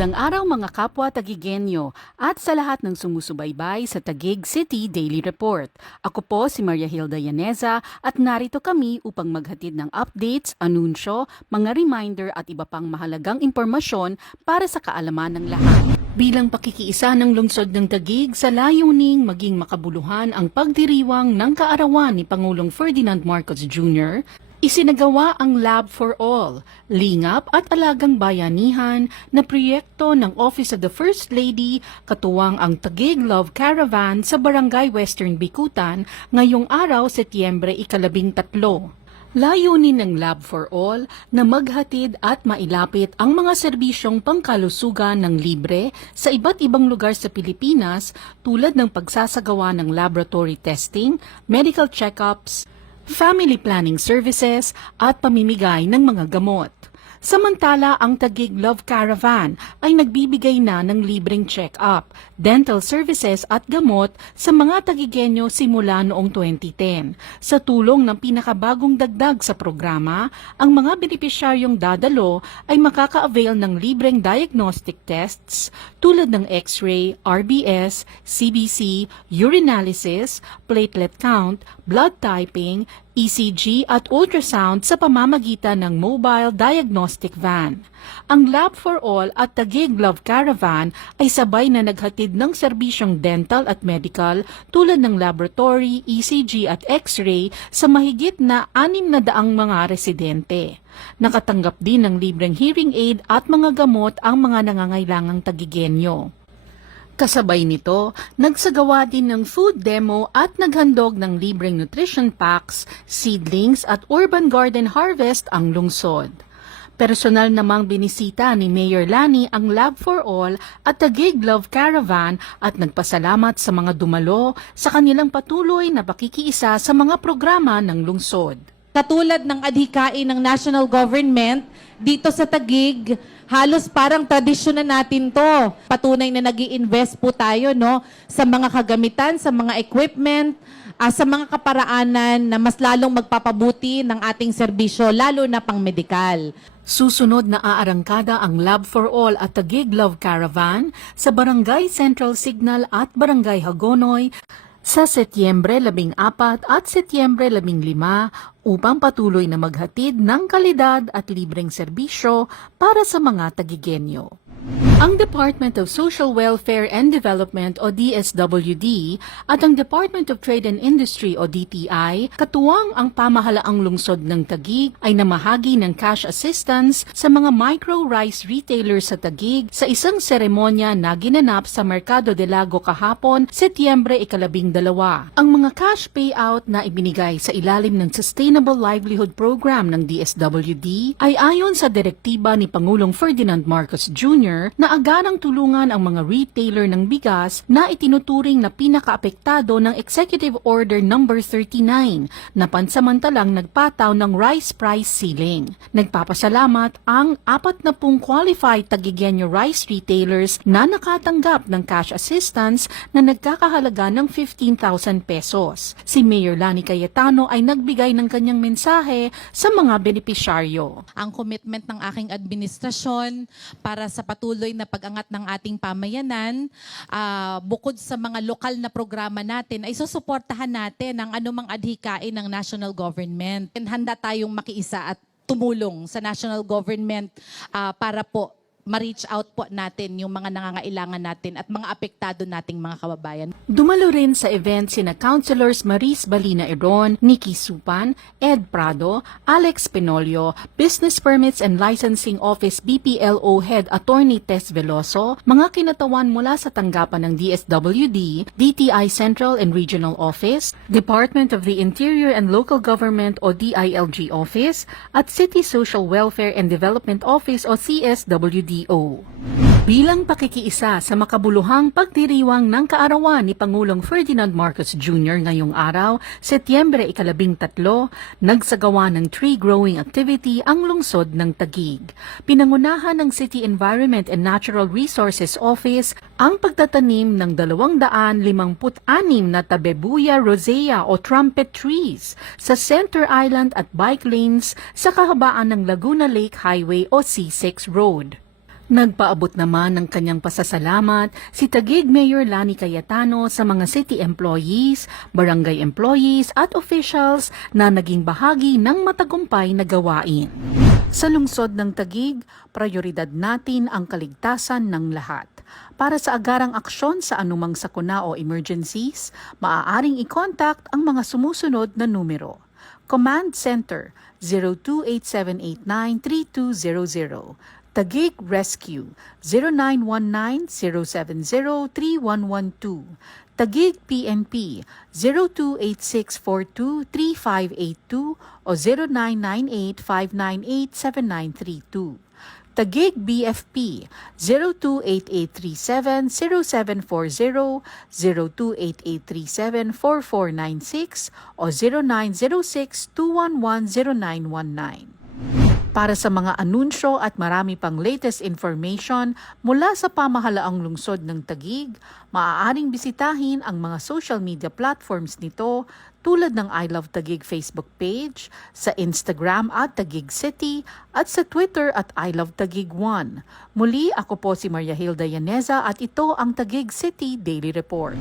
Magandang araw mga kapwa Tagigenyo at sa lahat ng sumusubaybay sa Taguig City Daily Report. Ako po si Maria Hilda Yaneza at narito kami upang maghatid ng updates, anunsyo, mga reminder at iba pang mahalagang impormasyon para sa kaalaman ng lahat. Bilang pakikiisa ng lungsod ng Taguig sa layuning maging makabuluhan ang pagdiriwang ng kaarawan ni Pangulong Ferdinand Marcos Jr., isinagawa ang Lab for All, lingap at alagang bayanihan na proyekto ng Office of the First Lady katuwang ang Taguig Love Caravan sa Barangay Western Bikutan ngayong araw Setyembre 13. Layunin ng Lab for All na maghatid at mailapit ang mga serbisyong pangkalusugan ng libre sa iba't ibang lugar sa Pilipinas tulad ng pagsasagawa ng laboratory testing, medical check-ups, family planning services at pamimigay ng mga gamot. Samantala, ang Taguig Love Caravan ay nagbibigay na ng libreng check-up, dental services at gamot sa mga Tagigenyo simula noong 2010. Sa tulong ng pinakabagong dagdag sa programa, ang mga benepisyaryong dadalo ay makaka-avail ng libreng diagnostic tests tulad ng X-ray, RBS, CBC, urinalysis, platelet count, blood typing, ECG at ultrasound sa pamamagitan ng mobile diagnostic van. Ang Lab for All at Taguig Love Caravan ay sabay na naghatid ng serbisyong dental at medical tulad ng laboratory, ECG at X-ray sa mahigit na 600 mga residente. Nakatanggap din ng libreng hearing aid at mga gamot ang mga nangangailangang Tagigenyo. Kasabay nito, nagsagawa din ng food demo at naghandog ng libreng nutrition packs, seedlings at urban garden harvest ang lungsod. Personal namang binisita ni Mayor Lani ang Lab for All at Taguig Love Caravan at nagpasalamat sa mga dumalo sa kanilang patuloy na pakikiisa sa mga programa ng lungsod. Katulad ng adhikain ng national government dito sa Taguig, halos parang tradisyon na natin to. Patunay na nag-i-invest po tayo sa mga kagamitan, sa mga equipment, sa mga kaparaanan na mas lalong magpapabuti ng ating serbisyo, lalo na pang medikal. Susunod na aarangkada ang Lab for All at Taguig Love Caravan sa Barangay Central Signal at Barangay Hagonoy sa Setyembre 14 at Setyembre 15 upang patuloy na maghatid ng kalidad at libreng serbisyo para sa mga Tagigenyo. Ang Department of Social Welfare and Development o DSWD at ang Department of Trade and Industry o DTI, katuwang ang pamahalaang lungsod ng Taguig ay namahagi ng cash assistance sa mga micro-rice retailers sa Taguig sa isang seremonya na ginanap sa Mercado de Lago kahapon, Setyembre 12. Ang mga cash payout na ibinigay sa ilalim ng Sustainable Livelihood Program ng DSWD ay ayon sa direktiba ni Pangulong Ferdinand Marcos Jr. na agarang tulungan ang mga retailer ng bigas na itinuturing na pinakaapektado ng Executive Order No. 39 na pansamantalang nagpataw ng rice price ceiling. Nagpapasalamat ang 40 qualified Tagigenyo rice retailers na nakatanggap ng cash assistance na nagkakahalaga ng 15,000 pesos. Si Mayor Lani Cayetano ay nagbigay ng kanyang mensahe sa mga benepisyaryo. Ang commitment ng aking administrasyon para sa patuloy na pag-angat ng ating pamayanan, bukod sa mga lokal na programa natin, ay susuportahan natin ang anumang adhikain ng national government. Handa tayong makiisa at tumulong sa national government para po ma-reach out po natin yung mga nangangailangan natin at mga apektado nating mga kababayan. Dumalo rin sa event sina Councilors Maris Balina Eron, Nikki Supan, Ed Prado, Alex Penolio, Business Permits and Licensing Office BPLO Head Attorney Tess Veloso, mga kinatawan mula sa tanggapan ng DSWD, DTI Central and Regional Office, Department of the Interior and Local Government o DILG Office, at City Social Welfare and Development Office o CSWD. Bilang pakikiisa sa makabuluhang pagdiriwang ng kaarawan ni Pangulong Ferdinand Marcos Jr. ngayong araw, Setyembre 13, nagsagawa ng tree growing activity ang lungsod ng Taguig. Pinangunahan ng City Environment and Natural Resources Office ang pagtatanim ng 256 na tabebuya rosea o trumpet trees sa Center Island at bike lanes sa kahabaan ng Laguna Lake Highway o C6 Road. Nagpaabot naman ng kanyang pasasalamat si Taguig Mayor Lani Cayetano sa mga city employees, barangay employees at officials na naging bahagi ng matagumpay na gawain. Sa lungsod ng Taguig, prioridad natin ang kaligtasan ng lahat. Para sa agarang aksyon sa anumang sakuna o emergencies, maaaring i-contact ang mga sumusunod na numero. Command Center 0287893200. Taguig Rescue 0919-070-3112. Taguig PNP 0286423582 o 0998-598-7932. Taguig BFP 028837-0740, 028837-4496 o 0906-211-0919. Para sa mga anunsyo at marami pang latest information mula sa pamahalaang lungsod ng Taguig, maaaring bisitahin ang mga social media platforms nito tulad ng I Love Taguig Facebook page, sa Instagram at Taguig City at sa Twitter at I Love Taguig 1. Muli, ako po si Maria Hilda Yaneza at ito ang Taguig City Daily Report.